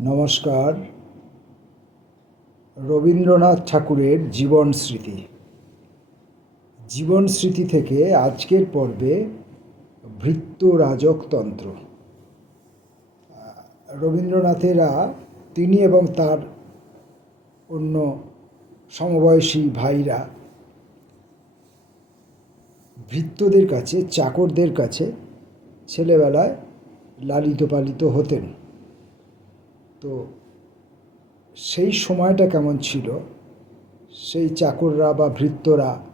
নমস্কার। রবীন্দ্রনাথ ঠাকুরের জীবন স্মৃতি। জীবন স্মৃতি থেকে আজকের পর্বে ভৃত্য রাজকতন্ত্র। রবীন্দ্রনাথেরা তিনি এবং তার অন্য সমবয়সী ভাইরা ভৃত্যদের কাছে, চাকরদের কাছে ছেলেবেলায় লালিত পালিত হতেন। সেই সময়টা কেমন ছিল? সেই চাকররা বা ভৃত্যরা,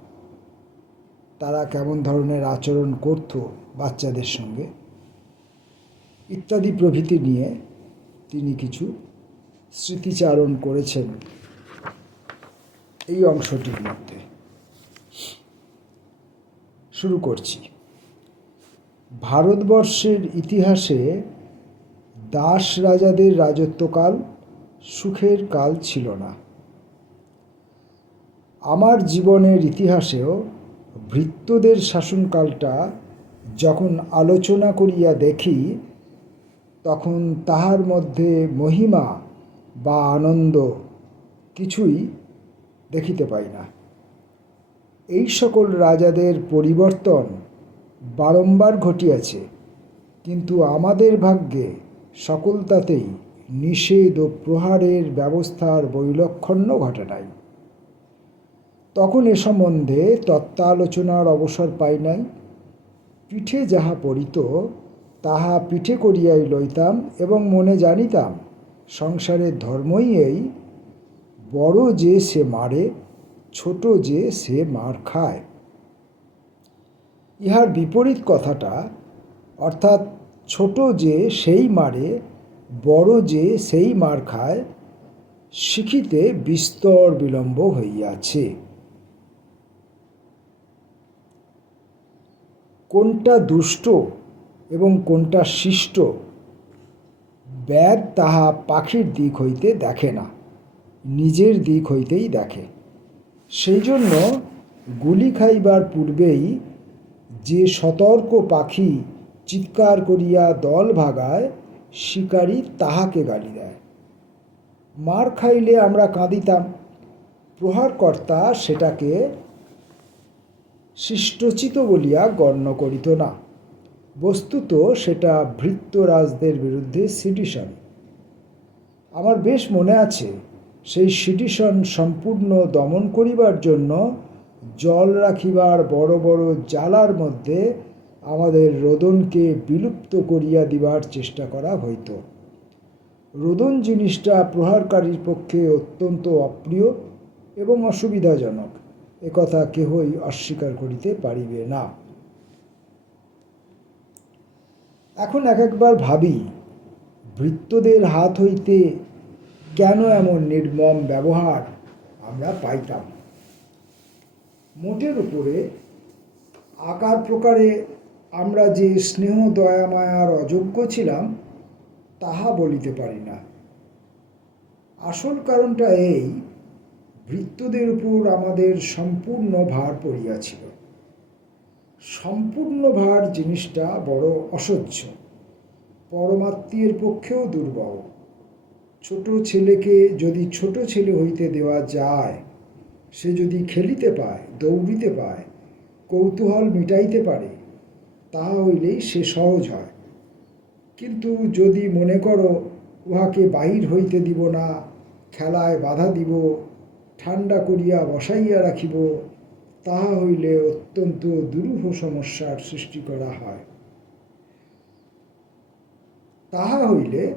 তারা কেমন ধরনের আচরণ করত বাচ্চাদের সঙ্গে? ইত্যাদি প্রভৃতি নিয়ে তিনি কিছু স্মৃতিচারণ করেছেন এই অংশটির মধ্যে। শুরু করছি। ভারতবর্ষের ইতিহাসে দাস রাজাদের রাজত্বকাল সুখের কাল ছিল না। আমার জীবনের ইতিহাসেও ভৃত্যদের শাসনকালটা যখন আলোচনা করিয়া দেখি, তখন তাহার মধ্যে মহিমা বা আনন্দ কিছুই দেখিতে পাই না। এই সকল রাজাদের পরিবর্তন বারংবার ঘটিয়াছে, কিন্তু আমাদের ভাগ্যে সকলতাতেই নিষেধ ও প্রহারের ব্যবস্থার বৈলক্ষণ্য ঘটে নাই। তখন এ সম্বন্ধে তত্ত্বালোচনার অবসর পাই নাই। পিঠে যাহা পড়িত, তাহা পিঠে করিয়াই লইতাম এবং মনে জানিতাম, সংসারের ধর্মই এই, বড় যে সে মারে, ছোট যে সে মার খায়। ইহার বিপরীত কথাটা, অর্থাৎ ছোট যে সেই মারে, বড় যে সেই মার খায়, শিখিতে বিস্তর বিলম্ব হইয়াছে। কোনটা দুষ্ট এবং কোনটা শিষ্ট ব্যাদ তাহা পাখির দিক হইতে দেখে না, নিজের দিক হইতেই দেখে। সেই জন্য গুলি খাইবার পূর্বেই যে সতর্ক পাখি চিৎকার করিয়া দল ভাগায়, শিকারী তাহাকে গালি দেয়। মার খাইলে আমরা কাঁদিতাম। প্রহারকর্তা সেটাকে শিষ্টচিত বলিয়া গণ্য করিত না। বস্তুত সেটা ভৃত্যরাজদের বিরুদ্ধে সিডিশন আমার বেশ মনে আছে, সেই সিডিশন সম্পূর্ণ দমন করিবার জন্য জল রাখিবার বড় বড় জালার মধ্যে আমাদের রোদনকে বিলুপ্ত করিয়া দিবার চেষ্টা করা হইত। রোদন জিনিসটা প্রহারকারীর পক্ষে অত্যন্ত অপ্রিয় এবং অসুবিধাজনক। একথা কেহই অস্বীকার করিতে পারিবে না। এখন এক একবার ভাবি ভৃত্যদের হাত হইতে কেন এমন নির্মম ব্যবহার আমরা পাইতাম? মোটের উপরে আকার প্রকারে আমরা যে স্নেহ, দয়া মায়ার অযোগ্য ছিলাম, তাহা বলিতে পারি না। আসল কারণটা এই, ভৃত্যদের উপর আমাদের সম্পূর্ণ ভার পড়িয়াছিল। সম্পূর্ণ ভার জিনিসটা বড় অসহ্য। পরমাত্মীয়ের পক্ষেও দুর্বল। ছোট ছেলেকে যদি ছোট ছেলে হইতে দেওয়া যায়, সে যদি খেলিতে পায়, দৌড়িতে পায়, কৌতূহল মিটাইতে পারে তাহা হইলেই সে সহজ হয়। কিন্তু যদি মনে করো উহাকে বাহির হইতে দিব না, খেলায় বাধা দিব ঠান্ডা করিয়া বসাইয়া রাখিব তাহা হইলে অত্যন্ত দুরূহ সমস্যার সৃষ্টি করা হয়। তাহা হইলে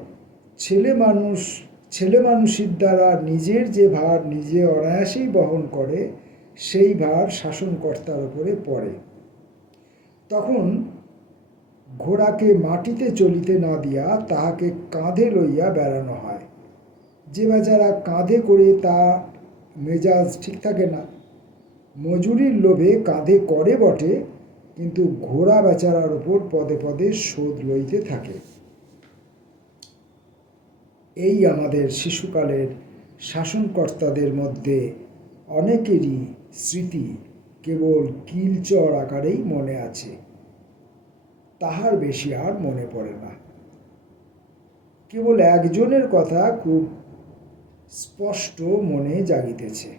ছেলে মানুষ, ছেলে মানুষের দ্বারা নিজের যে ভার নিজে অনায়াসেই বহন করে, সেই ভার শাসনকর্তার উপরে পড়ে। তখন ঘোড়াকে মাটিতে চলিতে না দিয়া তাহাকে কাঁধে লইয়া বেড়ানো হয়। যে বেচারা কাঁধে করে তা মেজাজ ঠিক থাকে না। মজুরির লোভে কাঁধে করে বটে, কিন্তু ঘোড়া বেচারার উপর পদে পদে শোধ লইতে থাকে। এই আমাদের শিশুকালের শাসনকর্তাদের মধ্যে অনেকেরই স্মৃতি কেবল কিলচর আকারেই মনে আছে। তাহার বেশি আর মনে পড়ে না। কেবল একজনের কথা খুব স্পষ্ট মনে জাগিতেছে।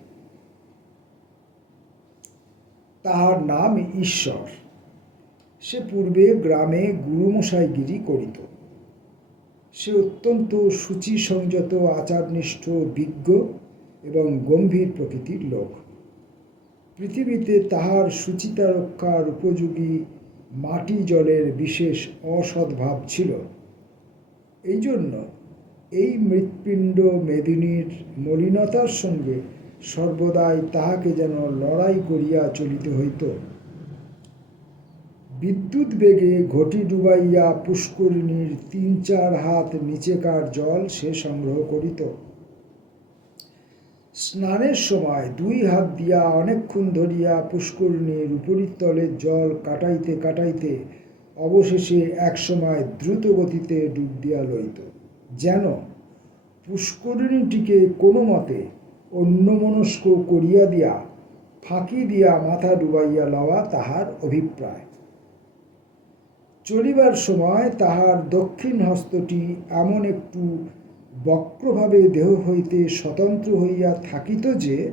তাহার নাম ঈশ্বর। সে পূর্বে গ্রামে গুরুমশাইগিরি করিত। সে অত্যন্ত সূচি সংযত আচারনিষ্ঠ, বিজ্ঞ এবং গম্ভীর প্রকৃতির লোক। পৃথিবীতে তাহার সুচিতা রক্ষার উপযোগী মাটি জলের বিশেষ অসদ্ভাব ছিল। এই জন্য এই মৃৎপিণ্ড মেদিনীর মলিনতার সঙ্গে সর্বদাই তাহাকে যেন লড়াই করিয়া চলিতে হইত। বিদ্যুৎ বেগে ঘটি ডুবাইয়া পুষ্করিণীর তিন চার হাত নিচেকার জল সে সংগ্রহ করিত। স্নানের সময় দুই হাত দিয়া অনেকক্ষণ ধরিয়া পুষ্করিণীর উপরির তলের জল কাটাইতে কাটাইতে অবশেষে একসময় দ্রুত গতিতে ডুব দিয়া লইত। যেন পুষ্করিণীটিকে কোনো মতে অন্যমনস্ক করিয়া দিয়া, ফাঁকি দিয়া মাথা ডুবাইয়া লওয়া তাহার অভিপ্রায়। চলিবার সময় তাহার দক্ষিণ হস্তটি এমন একটু বক্রভাবে দেহ হইতে স্বতন্ত্র হইয়া থাকিত যে,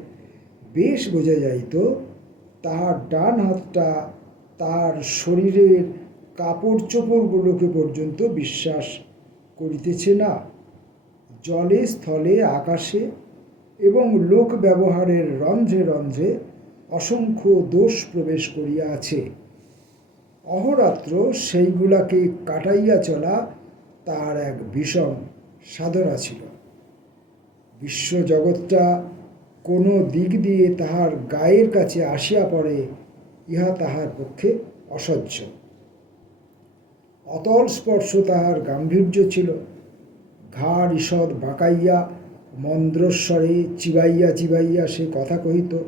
বেশ বোঝা যাইত, তাহার ডান হাতটা তার শরীরের কাপড় চোপড়গুলোকে পর্যন্ত বিশ্বাস করিতেছে না। জলে, স্থলে, আকাশে এবং লোক ব্যবহারের রন্ধ্রে রন্ধ্রে অসংখ্য দোষ প্রবেশ করিয়া আছে। অহরাত্র সেইগুলাকে কাটাইয়া চলা তার এক বিষম সাধনা ছিল। বিশ্বজগৎটা কোনো দিক দিয়ে তাহার গায়ের কাছে আসিয়া পড়ে, ইহা তাহার পক্ষে অসহ্য। অতল স্পর্শ তাহার গাম্ভীর্য ছিল। ঘাড় ঈষৎ বাঁকাইয়া মন্দ্রস্বরে চিবাইয়া চিবাইয়া সে কথা কহিত,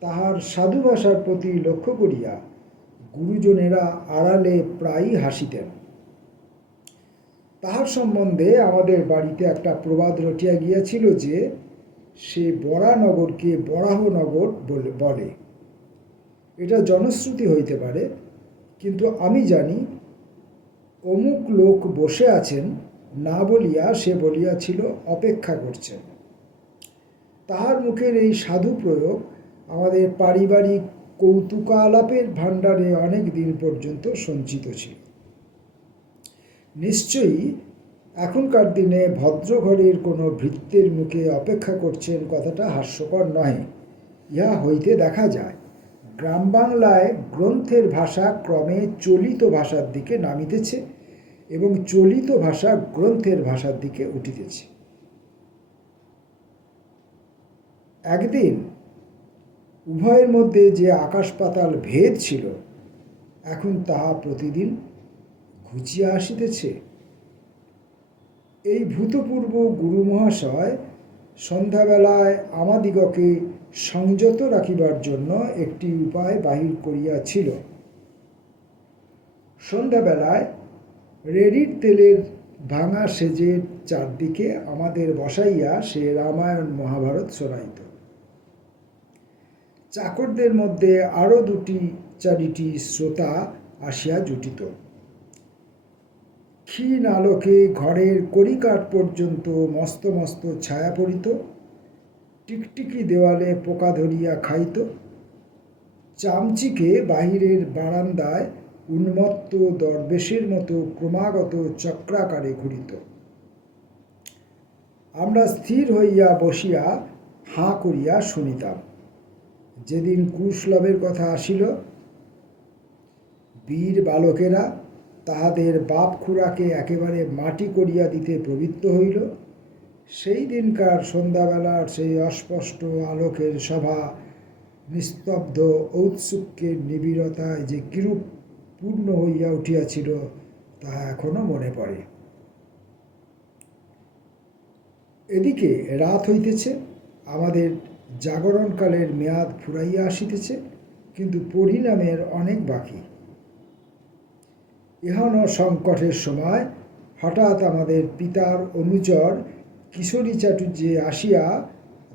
তাহার সাধু ভাষার প্রতি লক্ষ্য করিয়া গুরুজনেরা আড়ালে প্রায়ই হাসিতেন। তাহার সম্বন্ধে আমাদের বাড়িতে একটা প্রবাদ রটিয়া গিয়াছিল যে, সে বরানগরকে বরাহনগর বলে। এটা জনশ্রুতি হইতে পারে, কিন্তু আমি জানি অমুক লোক বসে আছেন, না বলিয়া সে বলিয়াছিল অপেক্ষা করছেন। তাহার মুখের এই সাধু প্রয়োগ আমাদের পারিবারিক কৌতুকালাপের ভাণ্ডারে অনেক দিন পর্যন্ত সঞ্চিত ছিল। নিশ্চয়ই এখনকার দিনে ভদ্রঘরের কোনো ভৃত্যের মুখে অপেক্ষা করছেন কথাটা হাস্যকর নয় ইহা হইতে দেখা যায়, গ্রাম বাংলায় গ্রন্থের ভাষা ক্রমে চলিত ভাষার দিকে নামিতেছে এবং চলিত ভাষা গ্রন্থের ভাষার দিকে উঠিতেছে। একদিন উভয়ের মধ্যে যে আকাশ পাতাল ভেদ ছিল, এখন তাহা প্রতিদিন ঘুচিয়া আসিতেছে। এই ভূতপূর্ব গুরু মহাশয় সন্ধ্যাবেলায় আমাদিগকে সংযত রাখিবার জন্য একটি উপায় বাহির করিয়াছিল। সন্ধ্যাবেলায় রেডির তেলের ভাঙা সেজের চারদিকে আমাদের বসাইয়া সে রামায়ণ মহাভারত শোনাইত। চাকরদের মধ্যে আরও দুটি চারিটি শ্রোতা আসিয়া জুটিত। ক্ষীণ আলোকে ঘরের কড়িকাঠ পর্যন্ত মস্ত মস্ত ছায়া পড়িত। টিকটিকি দেওয়ালে পোকা ধরিয়া খাইত। চামচিকে বাহিরের বারান্দায় উন্মত্ত দরবেশের মতো ক্রমাগত চক্রাকারে ঘুরিত। আমরা স্থির হইয়া বসিয়া হাঁ করিয়া শুনিতাম। যেদিন কুশলভের কথা আসিল, বীর বালকেরা তাহাদের বাপ খুড়াকে একেবারে মাটি করিয়া দিতে প্রবৃত্ত হইল। সেই দিনকার সন্ধ্যাবেলার সেই অস্পষ্ট আলোকের সভা, নিস্তব্ধ ঔৎসুক্যের নিবিড়তায় যে কিরূপ পূর্ণ হইয়া উঠিয়াছিল তাহা এখনও মনে পড়ে। এদিকে রাত হইতেছে, আমাদের জাগরণকালের মেয়াদ ফুরাইয়া আসিতেছে, কিন্তু পরিণামের অনেক বাকি। এহন সংকটের সময় হঠাৎ আমাদের পিতার অনুচর কিশোরী চাটুর্যে আসিয়া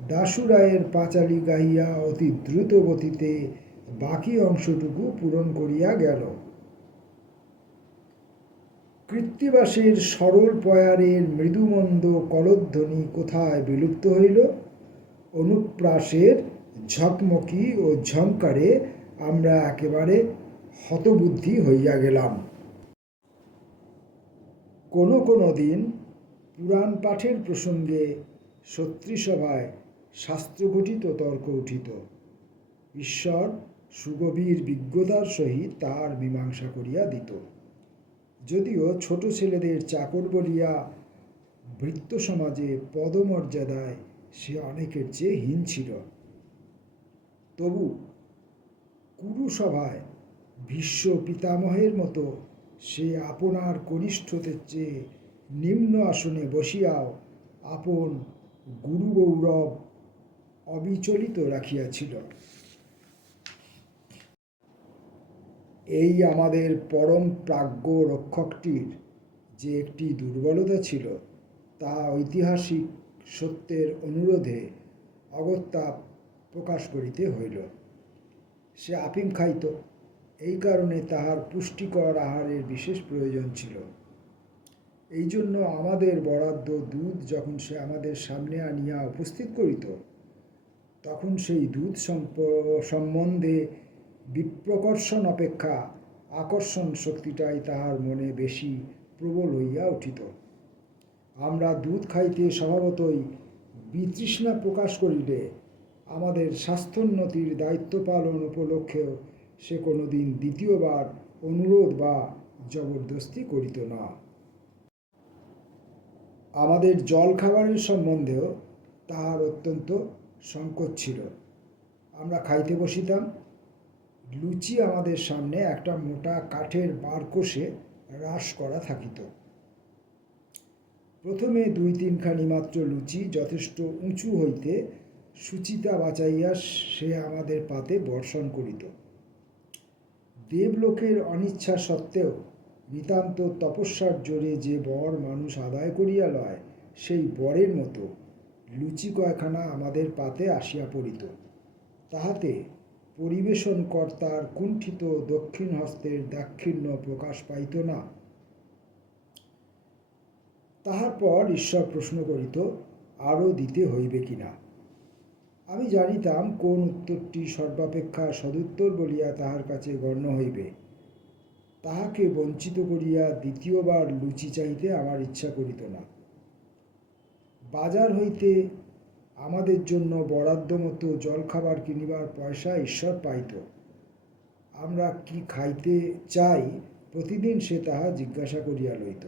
দাসুরায়ের পাঁচালি গাইয়া অতি দ্রুত গতিতে বাকি অংশটুকু পূরণ করিয়া গেল। কৃত্তিবাসের সরল পয়ারের মৃদুমন্দ কলধ্বনি কোথায় বিলুপ্ত হইল? অনুপ্রাসের ঝকমকি ও ঝংকারে আমরা একেবারে হতবুদ্ধি হইয়া গেলাম। কোনো কোনো দিন পুরাণ পাঠের প্রসঙ্গে সত্রিসভায় শাস্ত্রঘটিত তর্ক উঠিত। ঈশ্বর সুগভীর বিজ্ঞতার সহিত তাহার মীমাংসা করিয়া দিত। যদিও ছোট ছেলেদের চাকর বলিয়া ভৃত্য সমাজে পদমর্যাদায় সে অনেকের চেয়ে হীন ছিল। তবু কুরুসভায় ভীষ্ম পিতামহের মতো সে আপনার কনিষ্ঠদের চেয়ে নিম্ন আসনে বসিয়াও আপন গুরু গৌরব অবিচলিত রাখিয়াছিল। এই আমাদের পরম প্রাজ্ঞ রক্ষকটির যে একটি দুর্বলতা ছিল, তা ঐতিহাসিক সত্যের অনুরোধে অগত্যা প্রকাশ করিতে হইল। সে আপিম খাইত। এই কারণে তাহার পুষ্টিকর আহারের বিশেষ প্রয়োজন ছিল। এই জন্য আমাদের বরাদ্দ দুধ যখন সে আমাদের সামনে আনিয়া উপস্থিত করিত, তখন সেই দুধ সম্প- সম্বন্ধে বিপ্রকর্ষণ অপেক্ষা আকর্ষণ শক্তিটাই তাহার মনে বেশি প্রবল হইয়া উঠিত। আমরা দুধ খাইতে স্বভাবতই বিতৃষ্ণা প্রকাশ করিলে আমাদের স্বাস্থ্যোন্নতির দায়িত্ব পালন উপলক্ষেও সে কোনো দিন দ্বিতীয়বার অনুরোধ বা জবরদস্তি করিত না। আমাদের জল খাবারের সম্বন্ধেও তাহার অত্যন্ত সংকোচ ছিল। আমরা খাইতে বসিতাম। লুচি আমাদের সামনে একটা মোটা কাঠের বারকোষে হ্রাস করা থাকিত। প্রথমে দুই তিনখানি মাত্র লুচি যথেষ্ট উঁচু হইতে সুচিতা বাঁচাইয়া সে আমাদের পাতে বর্ষণ করিত। দেবলোকের অনিচ্ছা সত্ত্বেও নিতান্ত তপস্যার জোরে যে বর মানুষ আদায় করিয়া লয়, সেই বরের মতো লুচি কয়খানা আমাদের পাতে আসিয়া পড়িত। তাহাতে পরিবেশন কর্তার কুণ্ঠিত দক্ষিণ হস্তের দাক্ষিণ্য প্রকাশ পাইত না। তাহার পর ঈশ্বর প্রশ্ন করিত আরও দিতে হইবে কিনা? আমি জানিতাম কোন উত্তরটি সর্বাপেক্ষা সদুত্তর বলিয়া তাহার কাছে গণ্য হইবে। তাহাকে বঞ্চিত করিয়া দ্বিতীয়বার লুচি চাইতে আমার ইচ্ছা করিত না। বাজার হইতে আমাদের জন্য বরাদ্দ মতো জলখাবার কিনিবার পয়সা ঈশ্বর পাইত। আমরা কি খাইতে চাই প্রতিদিন সে তাহা জিজ্ঞাসা করিয়া লইত।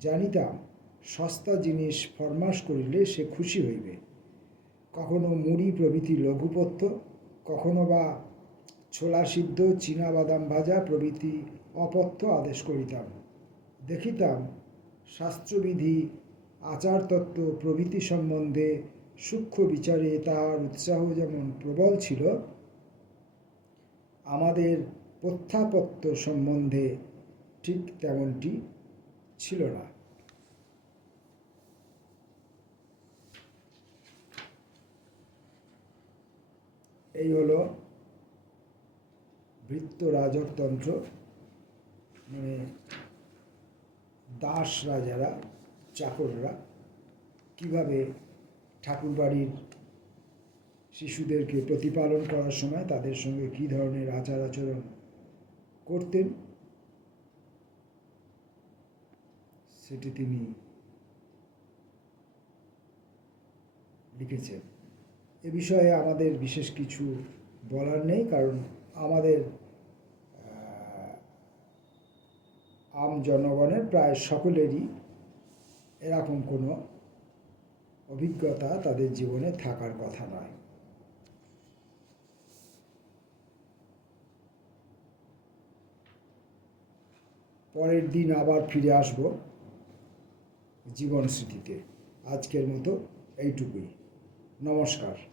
জানিতাম, সস্তা জিনিস ফরমাস করিলে সে খুশি হইবে। কখনো মুড়ি প্রভৃতি লঘুপথ্য কখনো বা ছোলা সিদ্ধ চীনা বাদাম ভাজা প্রভৃতি অপথ্য আদেশ করিতাম। দেখিতাম শাস্ত্রবিধি, আচারতত্ত্ব প্রভৃতি সম্বন্ধে সূক্ষ্ম বিচারে তাহার উৎসাহ যেমন প্রবল ছিল, আমাদের প্রত্যাপত্য সম্বন্ধে ঠিক তেমনটি ছিল না। এই হলো বৃত্ত রাজতন্ত্র মানে দাস রাজারা, চাকররা কীভাবে ঠাকুরবাড়ির শিশুদেরকে প্রতিপালন করার সময় তাদের সঙ্গে কী ধরনের আচার আচরণ করতেন, সেটি তিনি লিখেছেন। এ বিষয়ে আমাদের বিশেষ কিছু বলার নেই, কারণ আমাদের আম জনগণের প্রায় সকলেরই এরকম কোনো অভিজ্ঞতা তাদের জীবনে থাকার কথা নয়। পরের দিন আবার ফিরে আসব জীবন স্মৃতিতে। আজকের মতো এইটুকুই। নমস্কার।